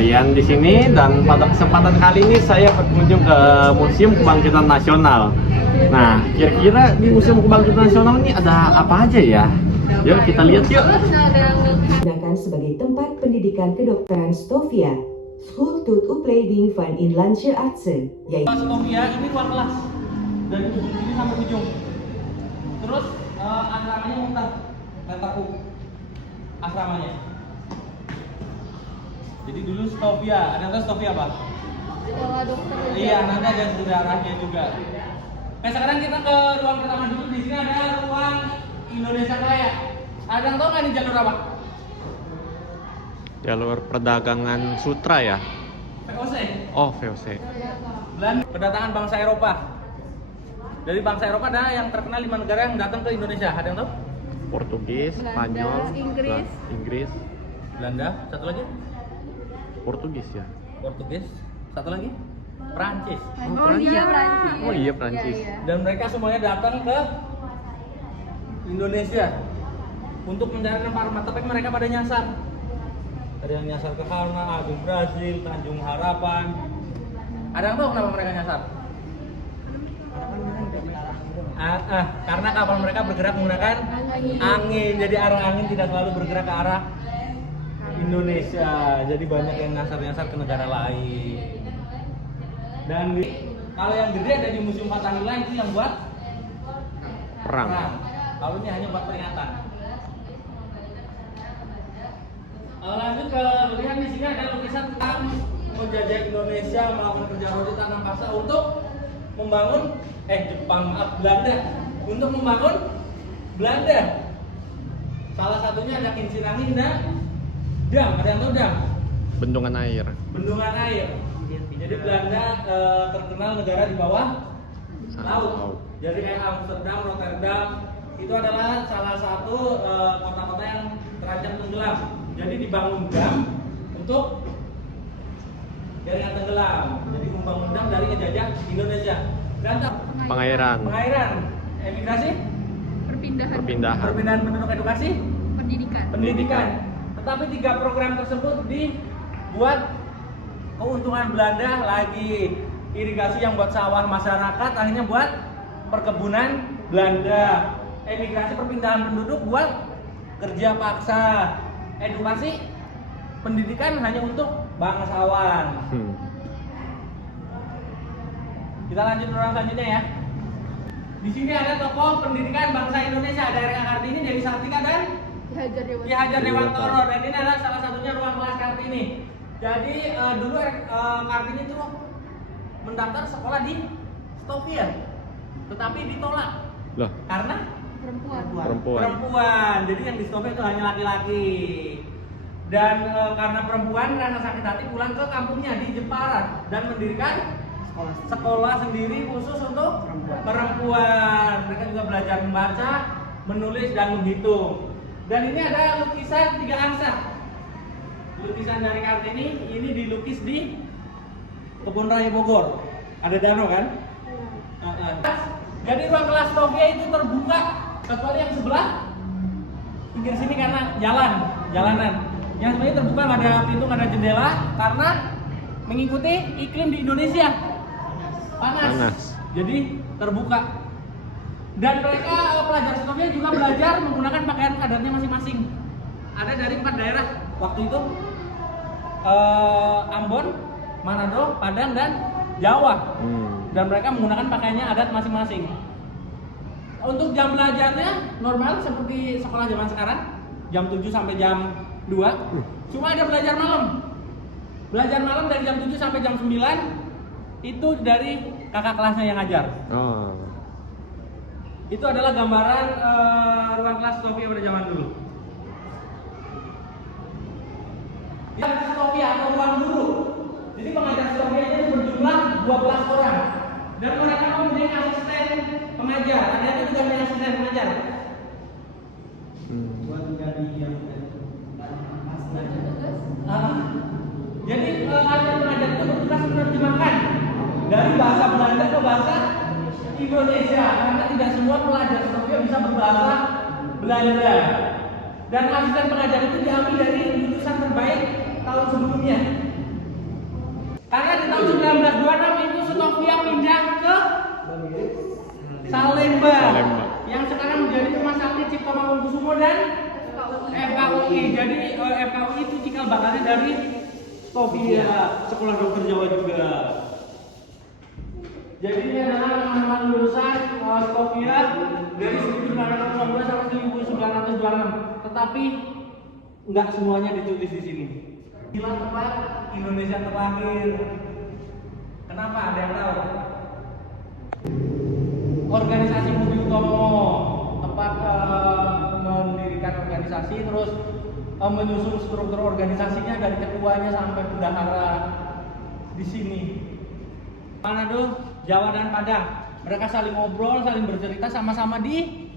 Aryan di sini, dan pada kesempatan kali ini saya berkunjung ke Museum Kebangkitan Nasional. Nah, kira-kira di Museum Kebangkitan Nasional ini ada apa aja ya? Yuk kita lihat yuk. Digunakan sebagai tempat pendidikan kedokteran Sofia, School tot opleiding van inlandse artsen, yaitu Sofia ini ruang kelas dari ujung sini sampai ujung. Terus asramanya muntah, kataku asramanya. Jadi dulu Sofia, ada yang tahu Sofia apa? Sekolah dokter. Iya, nanti ada sejarahnya juga. Nah sekarang kita ke ruang pertama dulu. Di sini ada ruang Indonesia Raya. Ada yang tahu nggak ini jalur apa? Jalur perdagangan sutra ya? VOC. Oh, VOC. Belanda, kedatangan bangsa Eropa. Dari bangsa Eropa ada yang terkenal 5 negara yang datang ke Indonesia. Ada yang tahu? Portugis, Belanda, Spanyol, Inggris. Inggris, Belanda, satu lagi? Portugis ya? Portugis, satu lagi? Prancis. Oh iya, Prancis. Oh iya, Prancis. Iya, iya. Dan mereka semuanya datang ke Indonesia untuk mencari rempah-rempah, tapi mereka pada nyasar. Ada yang nyasar ke Karna, Agung Brazil, Tanjung Harapan. Ada yang tahu kenapa mereka nyasar? Karena kapal mereka bergerak menggunakan angin, jadi arah angin tidak selalu bergerak ke arah Indonesia. Jadi banyak yang nyasar-nyasar ke negara lain. Dan kalau yang gede ada di Museum Fathahillah itu yang buat Perang. Kalau ini hanya buat peringatan. Lanjut ke lihat di sini ada lukisan tentang penjajah Indonesia melakukan kerja rodi tanam kasta untuk membangun Belanda untuk membangun Belanda. Salah satunya ada Kincirangin dan dam. Ada yang tahu dam? Bendungan air. Bendungan air. Jadi Belanda terkenal negara di bawah laut. Jadi kayak Amsterdam, Rotterdam itu adalah salah satu kota-kota yang terancam tenggelam. Jadi dibangun dam untuk jaringan tenggelam. Jadi membangun dam dari ngejajah Indonesia. Dan Pengairan. emigrasi, Perpindahan. perpindahan penduduk, edukasi, Pendidikan. Tetapi 3 program tersebut dibuat keuntungan Belanda lagi. Irigasi yang buat sawah masyarakat, akhirnya buat perkebunan Belanda. Emigrasi, perpindahan penduduk buat kerja paksa. Edukasi, pendidikan hanya untuk bangsawan. Kita lanjut ke orang selanjutnya ya. Di sini ada tokoh pendidikan bangsa Indonesia, ada R.A. Kartini, Dewi Sartika dan Ki Hajar Dewantoro. Dan ini adalah salah satunya ruang kelas Kartini. Jadi dulu Kartini itu mendaftar sekolah di Sofia, tetapi ditolak. Loh, Karena perempuan. Jadi yang di Sofia itu hanya laki-laki. Dan karena perempuan rasa sakit hati pulang ke kampungnya di Jepara dan mendirikan sekolah sendiri khusus untuk perempuan. Mereka juga belajar membaca, menulis dan menghitung. Dan ini ada lukisan 3 angsa. Lukisan dari Kartini ini dilukis di Kebun Raya Bogor. Ada danau kan? Jadi ruang kelas Sofia itu terbuka kecuali yang sebelah pinggir sini karena jalanan. Yang sebenarnya terbuka, nggak ada pintu, nggak ada jendela karena mengikuti iklim di Indonesia panas. Jadi terbuka. Dan mereka pelajar Sofia juga belajar menggunakan pakaian adatnya masing-masing. Ada dari 4 daerah waktu itu, Ambon, Manado, Padang dan Jawa. Dan mereka menggunakan pakaiannya adat masing-masing. Untuk jam belajarnya normal seperti sekolah zaman sekarang, jam 7 sampai jam 2. Cuma ada belajar malam. Belajar malam dari jam 7 sampai jam 9 itu dari kakak kelasnya yang ngajar. Oh. Itu adalah gambaran ruang kelas Sofia pada zaman dulu. Yang Sofia atau ruang guru. Jadi pengajar Sofia ini berjumlah 12 orang. Dan mereka mempunyai asisten pengajar. Ada juga punya asisten pengajar. Jadi asisten pengajar itu bertugas menerjemahkan dari bahasa Belanda ke bahasa Indonesia, karena tidak semua pelajar Sofia bisa berbahasa Belanda. Dan asisten pengajar itu diambil dari lulusan terbaik tahun sebelumnya. 1926 itu Stovia pindah ke Salemba, Salemba. yang sekarang menjadi Rumah Sakit Cipto Mangunkusumo dan FKUI. Jadi FKUI itu cikal bakalnya dari Stovia, Sekolah Dokter Jawa juga. Jadi ini adalah teman-teman lulusan Stovia dari 1919 sampai 1926. Tetapi nggak semuanya ditulis di sini. Inilah tempat Indonesia terlahir. Kenapa? Ada yang tahu? Organisasi Budi Utomo, tempat mendirikan organisasi, terus menyusun struktur organisasinya dari ketuanya sampai bendahara di sini. Manado, Jawa dan Padang. Mereka saling ngobrol, saling bercerita, sama-sama dijajah.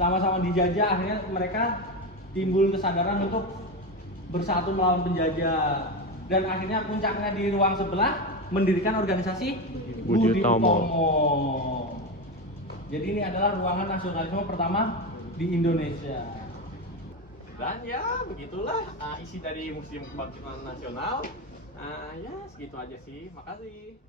Sama-sama dijajah, akhirnya mereka timbul kesadaran untuk bersatu melawan penjajah. Dan akhirnya puncaknya di ruang sebelah mendirikan organisasi Budi Utomo. Jadi ini adalah ruangan nasionalisme pertama di Indonesia. Dan ya begitulah isi dari Museum Kebangkitan Nasional. Ya segitu aja sih. Makasih.